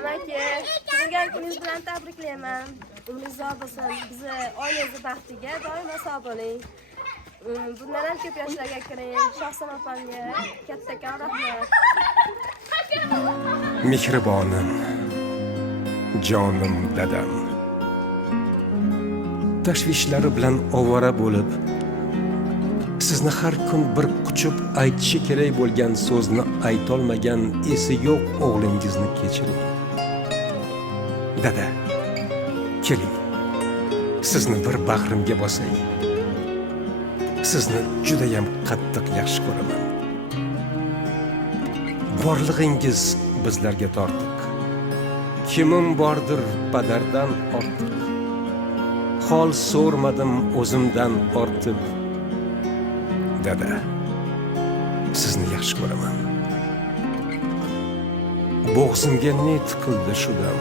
Amaki, tug'ilgan kuningiz bilan tabriklayman. Umringiz uzoq bo'lsin. Bizni oilangizni baxtiga doimo sog' bo'ling. Bundan ham ko'p yoshlarga kiring. Shohsan opamga kattakon rahmat. Mehribonim, jonim dadam. Tashvishlari bilan ovora bo'lib, sizni har kun bir quchib aytishi kerak bo'lgan so'zni aytolmagan esi yo'q o'g'lingizni kechiring. Dada, keling, sizni bir bag'rimga bosay. Sizni juda ham qattiq yaxshi ko'raman. Borlig'ingiz bizlarga tortiq. Kimim bordir padardan ortiq. Hol so'rmadim o'zimdan ortib. Dada, sizni yaxshi ko'raman. Bo'g'zimga ne tiqildi shu dam.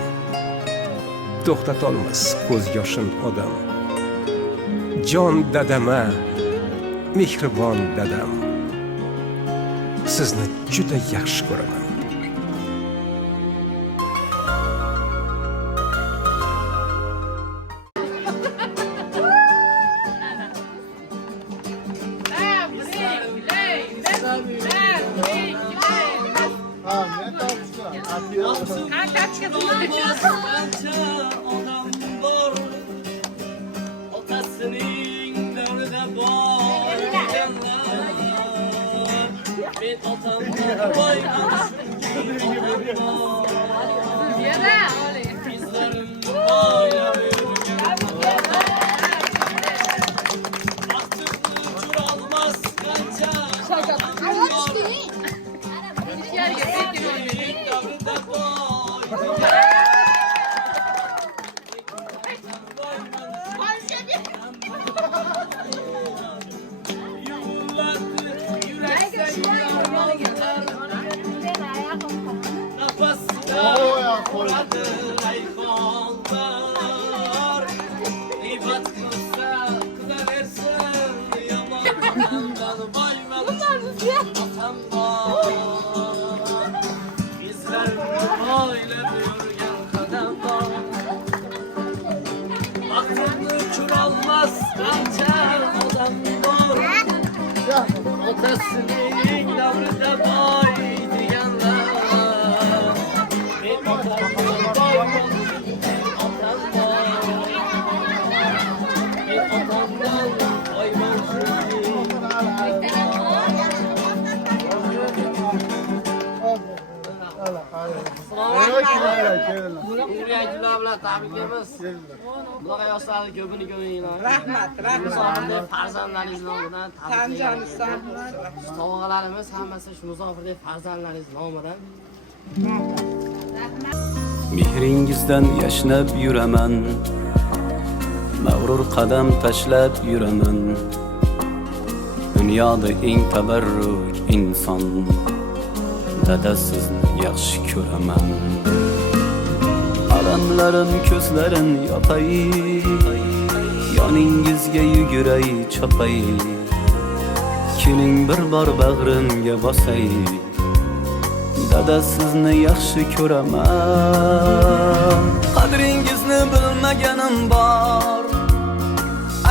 To'xtatolmas ko'z yoshin odam. Jon dadama, mehribon dadam. Sizni juda yaxshi ko'raman. Rahmat. Farzandlaringiz nomidan tabriklaymiz. Sovg'alarimiz hammasi shu muzofirdek farzandlaringiz nomidan. Mehringizdan yashnab yuraman, mag'rur qadam tashlab yuraman. Dunyoda eng tabarruk inson, dada sizni yaxshi ko'raman. Alamlarim ko'zlarin yopay, yoningizga yuguray chopay. Keling bir bor bag'rimga bosay, dada sizni yaxshi ko'raman. Qadringizni bilmaganim bor,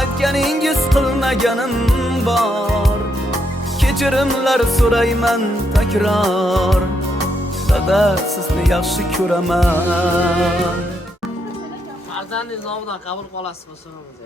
aytganingiz qilmaganim bor. Kechirimlar so'rayman takror, dada sizni yaxshi ko'raman. Farzandingiz nomidan qabul qilasiz so'ramiz.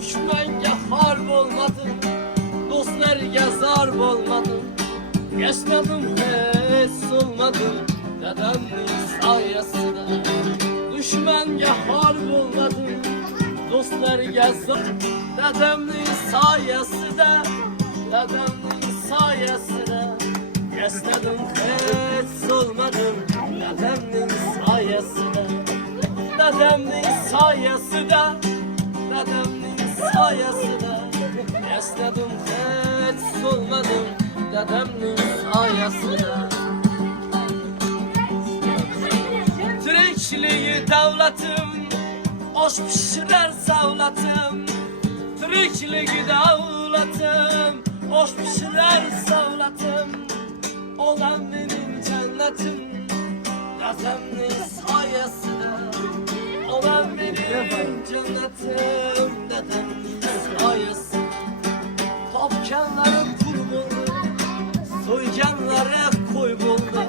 Düşmanga har bo'lmadim, do'stlarga zor bo'lmadim. Yashnadim hech so'lmadim, dadamning soyasida. Düşmanga har bo'lmadim, do'stlarga zor, dadamning soyasida, dadamning soyasida. Yashnadim hech so'lmadim, dadamning soyasida. Dedemning soyasida, dedemning soyasida esnadim hech so'lmadim, dedemning soyasida. Tirikligi davlatim, osh pishirar savlatim. Tirikligi davlatim, osh pishirar savlatim. Olan benim cennetim, dedemning soyasida. Olan benim cennetim, dedemning soyasida. Topganlarim pul bo'ldi, so'yganlari qo'y bo'ldi.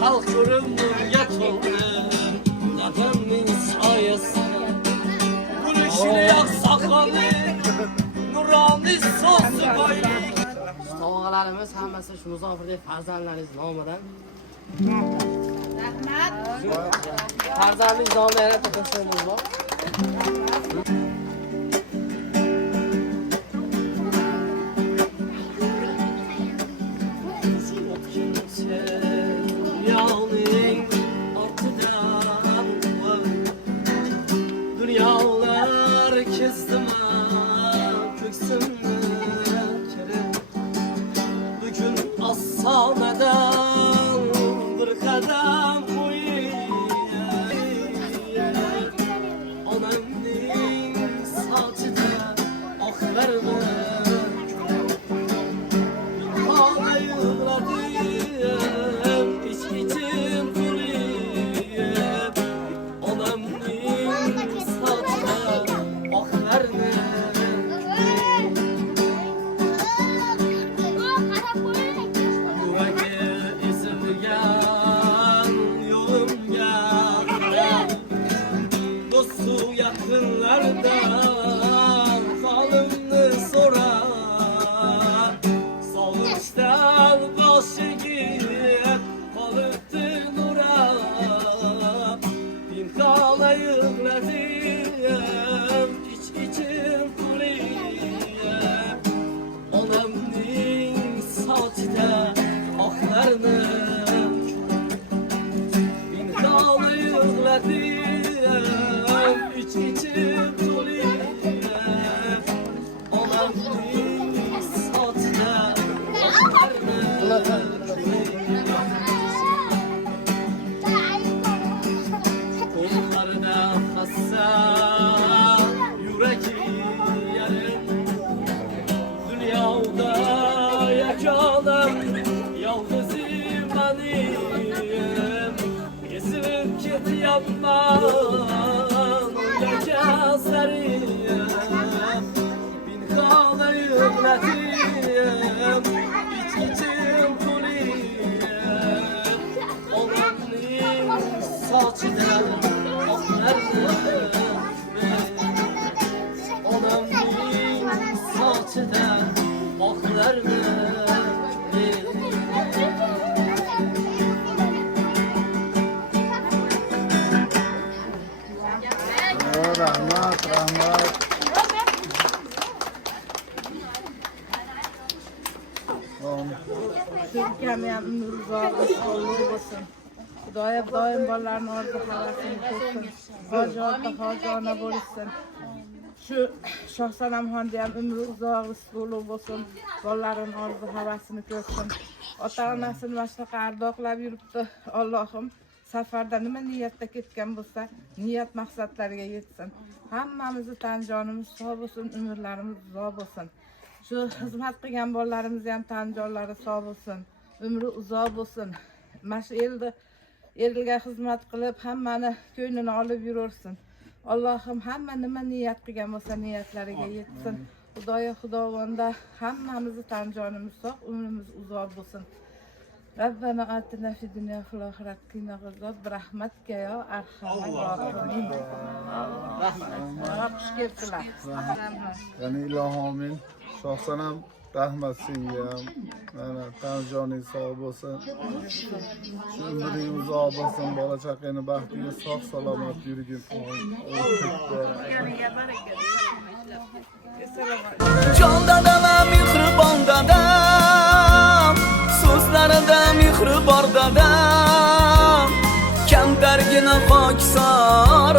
Xalq ko'rib nurga to'ldi, dedemning soyasida. Kulishli oqsoqoli, nuroniy so'zi boylik. Tog'alarimiz hammasi shu muzofirdek farzandlaringiz nomidan. Rahmat. Farzandlik nomidan yana taqdirimiz bor. Dünyalar kestim köksümü kerem. Bugün asaneden bir kadem koyayım. Onamning saçida oqlardi, ağlayırladım, iç-içim kuruyup. Onamning saçida oqlardi. Yuragi ezilgan yo'limga do'stu yaqinlardan holimni so'rab, sog'inchdan boshiga qolibdi nurab. Pinhona yig'ladim, ich-ichim kuriyib. Onamning sochida oqlarni pinhona yig'ladim, ich-ichim kuriyib. Onamning sochida oqlarni kollarida hassa yuragi yarim. Dünyada yakalam yalnızım benim. Ezilip ketyapman yakaslarım. Pinhona yig'ladim, ich-ichim kuriyib. Onamning sochida oqlardi, onamning sochida oqlardi. Rahmat, rahmat. Türkiye'm ya Nurza olsun. Xudoya doim bolalarning orzu havasini ko'rsin. Hojatda hojona bo'lsin. Shu Shohsanamxonda ham umri uzoq rizqli bo'lsin. Bolalaring orzu havasini ko'rsin. Ota-onasini mana shunaqa ardoqlab yuribdi. Allohim safarda nima niyatda ketgan bo'lsa, niyat maqsadlariga yetsin. Hammamizni tan jonimiz sog' bo'lsin, umrlarimiz uzoq bo'lsin. Shu xizmat qilgan bolalarimiz ham tan jonlari sog' bo'lsin, umri uzoq bo'lsin. Mana shu elga xizmat qilib, hammani ko'nglini olib yurursin. Allohim hamma nima niyat qilgan bo'lsa, niyatlariga yetsin. Xudoya xudovonda hammamizni tan jonimiz sog', umrimiz uzoq bo'lsin. Rabbana atina fid dunya fil oxirati qina g'azab rahmatka ya arhamar rohimin. Rahmat. Xush kelibsizlar. Yani ilohim amin. Shohsanam rahmat senga ham. Mana tan joning sog' bo'lsin. Shu umring uzoq bo'lsin, bola chaqangni baxtiga sog' salomat yurgin. Jon dadam, mehribon dadam, so'zlarida mehr bor dadam. Kamtargina pokson